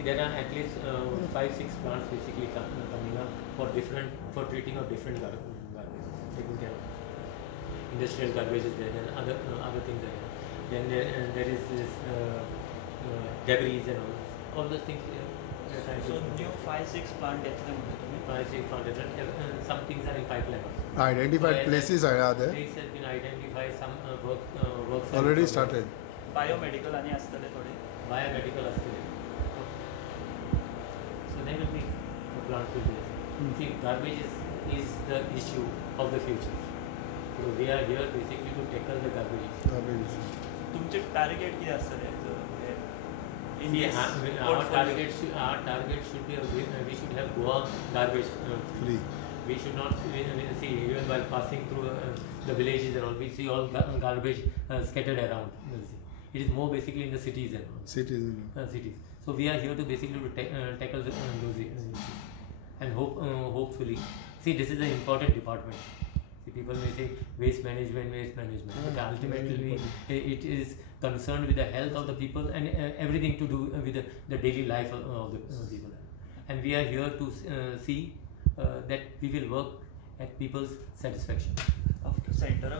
See, there are at least 5-6 plants basically coming up for treating of different garbages, taking care of industrial garbage is there, then other things are there. Then there is this debris and all those things. So new 5-6 plant development. 5-6 plant some things are in pipeline also. Identified places are there. Place has been identified. Some works Already started. Biomedical आणि असतले थोडे. Biomedical असतले. So they will be the plant will be there. See, garbage is the issue of the future. So we are here basically to tackle the garbage. तुमचे target किती असतले? Our target should be we should have GOA garbage Free. We should not see even while passing through the villages and all, we see all garbage scattered around. It is more basically in the cities and all. Cities. So we are here to basically tackle those issues and hopefully see, this is an important department. See, people may say waste management, but ultimately it is concerned with the health of the people and everything to do with the daily life of the people. And we are here to see that we will work at people's satisfaction. After center